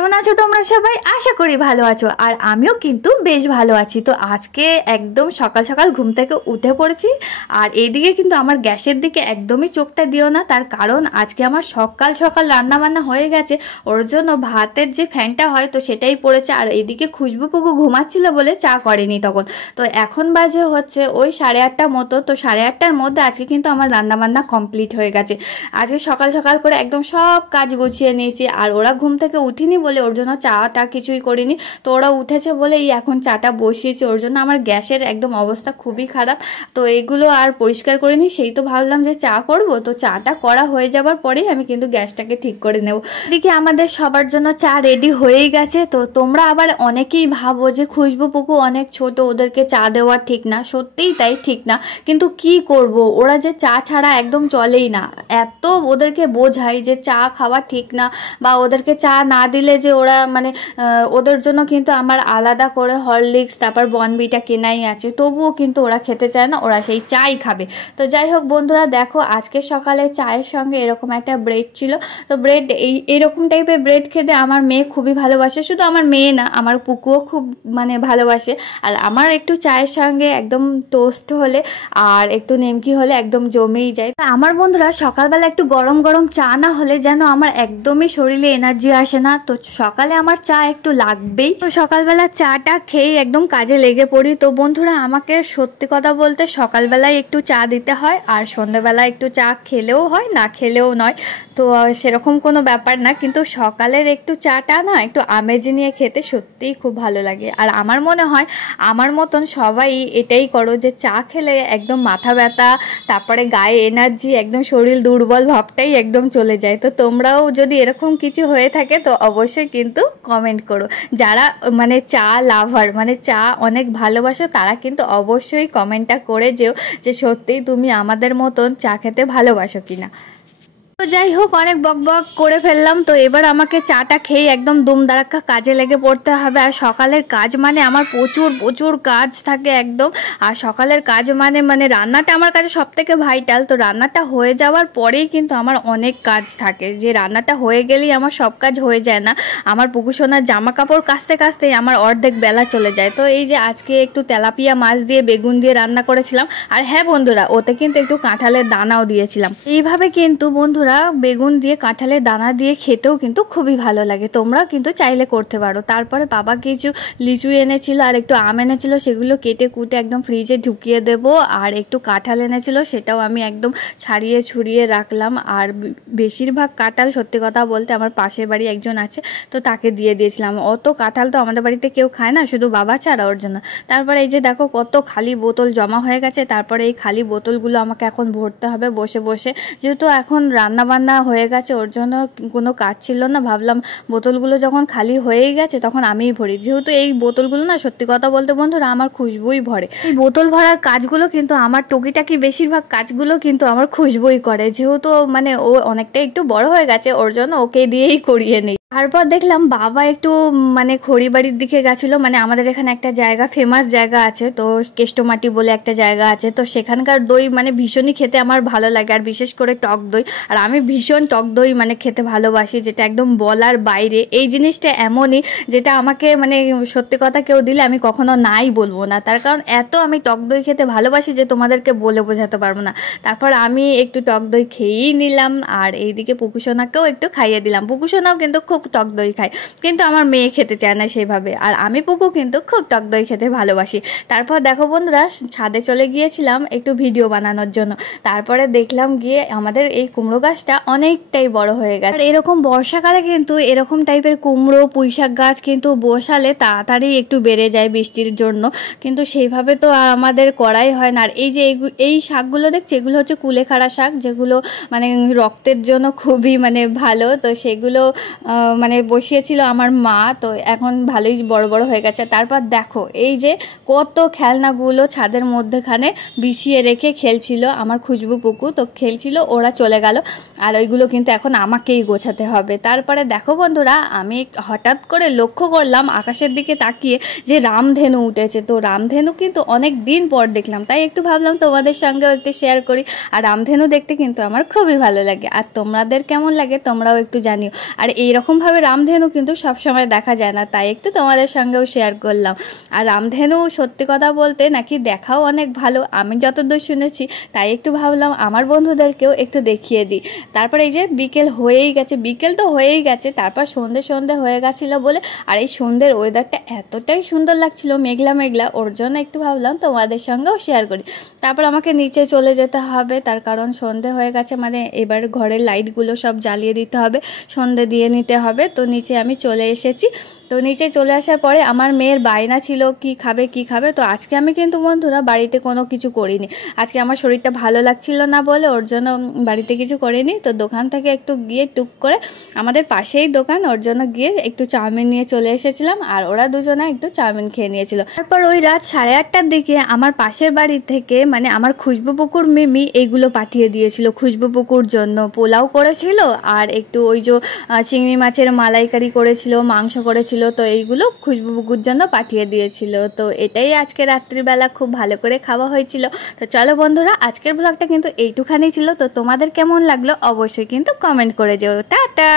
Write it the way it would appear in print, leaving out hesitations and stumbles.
কেমন আছো তোমরা সবাই? আশা করি ভালো আছো। আর আমিও কিন্তু বেশ ভালো আছি। তো আজকে একদম সকাল সকাল ঘুম থেকে উঠে পড়েছি। আর এইদিকে কিন্তু আমার গ্যাসের দিকে একদমই চোখটা দিও না, তার কারণ আজকে আমার সকাল সকাল রান্না বান্না হয়ে গেছে। ওর জন্য ভাতের যে ফ্যানটা হয় তো সেটাই পড়েছে। আর এইদিকে খুশবু পুকু ঘুমাচ্ছিল বলে চা করেনি তখন। তো এখন বাজে হচ্ছে ওই 8:30 মতো। তো 8:30টার মধ্যে আজকে কিন্তু আমার রান্না বান্না কমপ্লিট হয়ে গেছে। আজকে সকাল সকাল করে একদম সব কাজ গুছিয়ে নিয়েছি। আর ওরা ঘুম থেকে উঠিনি বলে ওর জন্য চাটা কিছুই করিনি। তো ওরা উঠেছে বলে এই এখন চাটা বসিয়েছি। ওর জন্য আমার গ্যাসের একদম অবস্থা খুবই খারাপ। তো এইগুলো আর পরিষ্কার করিনি, সেই তো ভাবলাম যে চা করব। তো চাটা করা হয়ে যাবার পরেই আমি কিন্তু গ্যাসটাকে ঠিক করে নেব। এদিকে আমাদের সবার জন্য চা রেডি হয়েই গেছে। তো তোমরা আবার অনেকেই ভাবো যে খুশবু পুকু অনেক ছোট, ওদেরকে চা দেওয়া ঠিক না। সত্যিই তাই, ঠিক না। কিন্তু কি করব, ওরা যে চা ছাড়া একদম চলেই না। এত ওদেরকে বোঝাই যে চা খাওয়া ঠিক না, বা ওদেরকে চা না দিলে যে ওরা মানে ওদের জন্য কিন্তু আমার আলাদা করে হরলিক্স তারপর বনবিটা কেনাই আছে, তবুও কিন্তু ওরা খেতে চায় না, ওরা সেই চাই খাবে। তো যাই হোক বন্ধুরা, দেখো আজকে সকালে চায়ের সঙ্গে এরকম একটা ব্রেড ছিল। তো ব্রেড এইরকম টাইপের ব্রেড খেতে আমার মেয়ে খুবই ভালোবাসে। শুধু আমার মেয়ে না, আমার পুকুও খুব মানে ভালোবাসে। আর আমার একটু চায়ের সঙ্গে একদম টোস্ট হলে আর একটু নেমকি হলে একদম জমেই যায়। আমার বন্ধুরা সকালবেলা একটু গরম গরম চা না হলে যেন আমার একদমই শরীরে এনার্জি আসে না। তো সকালে আমার চা একটু লাগবেই। তো সকালবেলা চাটা খেয়ে একদম কাজে লেগে পড়ি। তো বন্ধুরা, আমাকে সত্যি কথা বলতে সকালবেলায় একটু চা দিতে হয়, আর সন্ধ্যাবেলা একটু চা খেলেও হয়, না খেলেও নয়। তো সেরকম কোনো ব্যাপার না, কিন্তু সকালের একটু চাটা না একটু আমেজ নিয়ে খেতে সত্যিই খুব ভালো লাগে। আর আমার মনে হয় আমার মতন সবাই এটাই করো, যে চা খেলে একদম মাথা ব্যথা, তারপরে গায়ে এনার্জি, একদম শরীর দুর্বল ভাবটাই একদম চলে যায়। তো তোমরাও যদি এরকম কিছু হয়ে থাকে তো অবশ্যই কিন্তু কমেন্ট করো। যারা মানে চা লাভার, মানে চা অনেক ভালোবাসো, তারা কিন্তু অবশ্যই কমেন্টটা করে যেও যে সত্যিই তুমি আমাদের মতন চা খেতে ভালোবাসো কিনা। তো যাই হোক, অনেক বক বক করে ফেললাম। তো এবার আমাকে চাটা খেয়ে একদম দুমদারাক্কা কাজে লেগে পড়তে হবে। আর সকালের কাজ মানে আমার প্রচুর প্রচুর কাজ থাকে একদম। আর সকালের কাজ মানে রান্নাটা আমার কাছে সব থেকে ভাইটাল। তো রান্নাটা হয়ে যাওয়ার পরেই কিন্তু আমার অনেক কাজ থাকে, যে রান্নাটা হয়ে গেলেই আমার সব কাজ হয়ে যায় না। আমার পুকুসোনার জামা কাপড় কাচতে কাচতেই আমার অর্ধেক বেলা চলে যায়। তো এই যে আজকে একটু তেলাপিয়া মাছ দিয়ে বেগুন দিয়ে রান্না করেছিলাম। আর হ্যাঁ বন্ধুরা, ওতে কিন্তু একটু কাঁঠালের দানাও দিয়েছিলাম। এইভাবে কিন্তু বন্ধুরা বেগুন দিয়ে কাঁঠালের দানা দিয়ে খেতেও কিন্তু খুবই ভালো লাগে। তোমরাও কিন্তু চাইলে করতে পারো। তারপরে বাবা কিছু লিচু এনেছিল আর একটু আম এনেছিল, সেগুলো কেটে কুটে একদম ফ্রিজে ঢুকিয়ে দেব। আর একটু কাঁঠাল এনেছিল, সেটাও আমি একদম ছাড়িয়ে ছুড়িয়ে রাখলাম। আর বেশিরভাগ কাঁঠাল সত্যি কথা বলতে আমার পাশের বাড়ি একজন আছে, তো তাকে দিয়ে দিয়েছিলাম। অত কাঁঠাল তো আমাদের বাড়িতে কেউ খায় না, শুধু বাবা ছাড়া, ওর জন্য। তারপরে এই যে দেখো কত খালি বোতল জমা হয়ে গেছে। তারপরে এই খালি বোতলগুলো আমাকে এখন ভরতে হবে বসে বসে। যেহেতু এখন রান্না বান্না হয়ে গেছে, ওর জন্য কোনো কাজ ছিল না। ভাবলাম বোতলগুলো যখন খালি হয়েই গেছে তখন আমিই ভরি। যেহেতু এই বোতলগুলো না সত্যি কথা বলতে বন্ধুরা আমার খুশবুই ভরে। এই বোতল ভরার কাজগুলো কিন্তু আমার টুকিটাকি বেশিরভাগ কাজগুলো কিন্তু আমার খুশবুই করে। যেহেতু মানে ও অনেকটা একটু বড় হয়ে গেছে, ওর জন্য ওকে দিয়েই করিয়ে নিই। তারপর দেখলাম বাবা একটু মানে খড়িবাড়ির দিকে গেছিলো। মানে আমাদের এখানে একটা জায়গা, ফেমাস জায়গা আছে, তো কেষ্টমাটি বলে একটা জায়গা আছে। তো সেখানকার দই মানে ভীষণই খেতে আমার ভালো লাগে, আর বিশেষ করে টক দই। আর আমি ভীষণ টক দই মানে খেতে ভালোবাসি, যেটা একদম বলার বাইরে। এই জিনিসটা এমনই যেটা আমাকে মানে সত্যি কথা কেউ দিলে আমি কখনো নাই বলবো না, তার কারণ এত আমি টক দই খেতে ভালোবাসি যে তোমাদেরকে বলে বোঝাতে পারবো না। তারপর আমি একটু টক দই খেয়েই নিলাম। আর এইদিকে পুকুসোনাকেও একটু খাইয়ে দিলাম। পুকুসোনাও কিন্তু খুব টক দই খায়, কিন্তু আমার মেয়ে খেতে চায় না সেইভাবে। আর আমি পুকু কিন্তু খুব টক দই খেতে ভালোবাসি। তারপর দেখো বন্ধুরা, ছাদে চলে গিয়েছিলাম একটু ভিডিও বানানোর জন্য। তারপরে দেখলাম গিয়ে আমাদের এই কুমড়ো গাছটা অনেকটাই বড় হয়ে গেছে। আর এরকম বর্ষাকালে কিন্তু এরকম টাইপের কুমড়ো পুঁইশাক গাছ কিন্তু বসালে তাড়াতাড়ি একটু বেড়ে যায় বৃষ্টির জন্য, কিন্তু সেইভাবে তো আর আমাদের করাই হয় না। আর এই যে এই শাকগুলো দেখছি, এগুলো হচ্ছে কুলেখাড়া শাক, যেগুলো মানে রক্তের জন্য খুবই মানে ভালো। তো সেগুলো মানে বসিয়েছিল আমার মা, তো এখন ভালোই বড় বড় হয়ে গেছে। তারপর দেখো এই যে কত খেলনাগুলো ছাদের মধ্যেখানে বিছিয়ে রেখে খেলছিল আমার খুশবু পুকু। তো খেলছিল, ওরা চলে গেল, আর ওইগুলো কিন্তু এখন আমাকেই গোছাতে হবে। তারপরে দেখো বন্ধুরা, আমি হঠাৎ করে লক্ষ্য করলাম আকাশের দিকে তাকিয়ে যে রামধেনু উঠেছে। তো রামধেনু কিন্তু অনেক দিন পর দেখলাম, তাই একটু ভাবলাম তোমাদের সঙ্গেও একটু শেয়ার করি। আর রামধেনু দেখতে কিন্তু আমার খুবই ভালো লাগে। আর তোমাদের কেমন লাগে তোমরাও একটু জানিও। আর এইরকম এরকমভাবে রামধেনু কিন্তু সবসময় দেখা যায় না, তাই একটু তোমাদের সঙ্গেও শেয়ার করলাম। আর রামধেনু সত্যি কথা বলতে নাকি দেখাও অনেক ভালো, আমি যতদূর শুনেছি, তাই একটু ভাবলাম আমার বন্ধুদেরকেও একটু দেখিয়ে দিই। তারপর এই যে বিকেল হয়েই গেছে, বিকেল তো হয়েই গেছে, তারপর সন্ধে হয়ে গেছিলো বলে, আর এই সন্ধ্যের ওয়েদারটা এতটাই সুন্দর লাগছিল, মেঘলা মেঘলা, ওর জন্য একটু ভাবলাম তোমাদের সঙ্গেও শেয়ার করি। তারপর আমাকে নিচে চলে যেতে হবে, তার কারণ সন্ধে হয়ে গেছে, মানে এবার ঘরের লাইটগুলো সব জ্বালিয়ে দিতে হবে, সন্ধে দিয়ে নিতে হবে। তো নিচে আমি চলে এসেছি। তো নিচে চলে আসার পরে আমার মেয়ের বায়না ছিল কি খাবে, তো আজকে আমি কিন্তু বন্ধুরা বাড়িতে কোনো কিছু করিনি। আজকে আমার শরীরটা ভালো লাগছিল না বলে ওর জন্য বাড়িতে কিছু করিনি। তো দোকান থেকে একটু গিয়ে টুক করে, আমাদের পাশেই দোকান, ওর জন্য গিয়ে একটু চাউমিন নিয়ে চলে এসেছিলাম, আর ওরা দুজনে একটু চাউমিন খেয়ে নিয়েছিল। তারপর ওই রাত 8:30টার দিকে আমার পাশের বাড়ি থেকে, মানে আমার খুশবু পুকুর মিমি এইগুলো পাঠিয়ে দিয়েছিল খুশবু পুকুর জন্য। পোলাও করেছিল আর একটু ওই যে চিংড়ি মাছের মালাইকারি করেছিল, মাংস করেছিল, তো এইগুলো খুশবু পুকুর জন্য পাঠিয়ে দিয়েছিল। তো এটাই আজকে রাত্রিবেলা খুব ভালো করে খাওয়া হয়েছিল। তো চলো বন্ধুরা, আজকের ব্লগটা কিন্তু এইটুখানি ছিল। তো তোমাদের কেমন লাগলো অবশ্যই কিন্তু কমেন্ট করে যেও। টাটা।